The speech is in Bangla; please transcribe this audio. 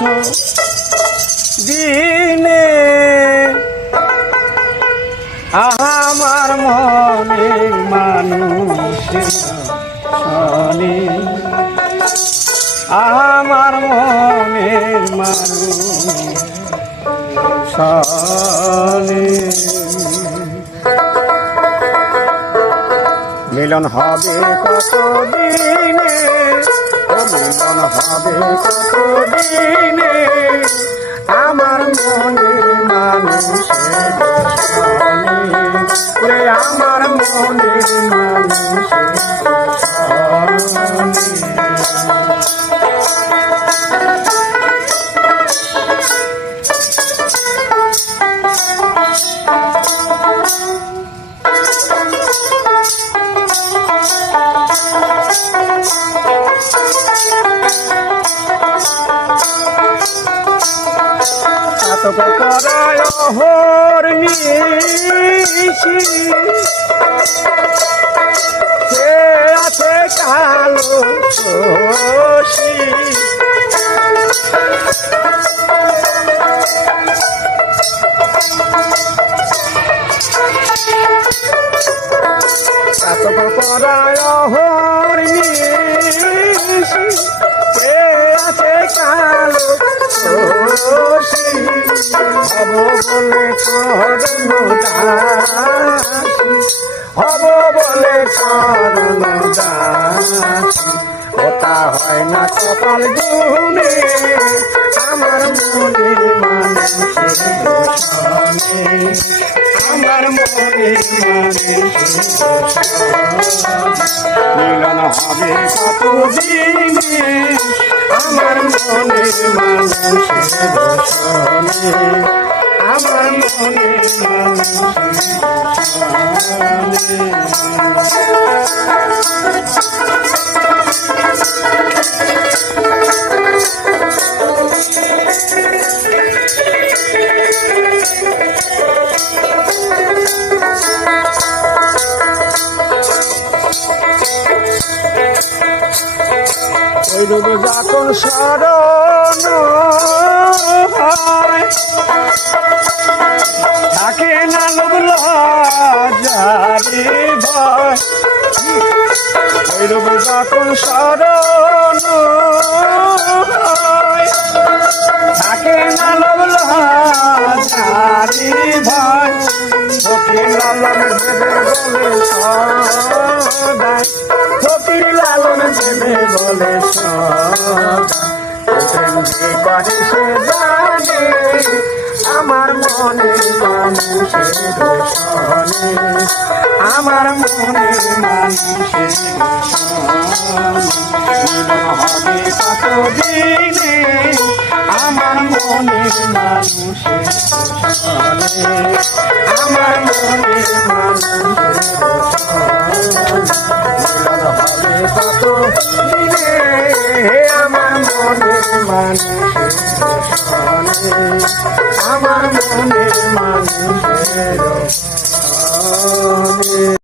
কত দিনে আমার মনের মানুষের শনি, আমার মনের মানুষ শনি। মিলন হবে কত দিনে, মিলন হবে কত দিনে আমার মনের মানুষের শনি, আমার মনের মানুষের শনি। করায় হরনিশি সে আছে কালো শশী, করায় হরনিশি সে আছে কালো শশী। হব বলে করুণদাসী, হব বলে করুণদাসী, ওটা হয় না কপাল গুনে আমার মনের মানুষের শনি, আমার মনের মানুষের শনি। মিলন হবে কত দিনে আমার মনের মানুষের শনি, আমার মনের মানুষের শনি। ওই রূপে যখন স্মরণ হয় থাকে না লোভ লজ্জারি ভয়, ওই রূপে যখন স্মরণ হয় থাকে না লোভ লজ্জারি ভয়। ফকির লালন দেবে বলে সদাই, ফকির লালন দেবে বলে সদাই, করে সে জানে আমার মনের মানুষের শনি, আমার মনের মানুষের শনি। মিলন হবে কত দিনে আমার মনের মানুষের শনি, আমার মনের মানুষের মিলন হবে কত দিনে আমার মনের মানুষের শনি, আমার মনের মানুষের শনি।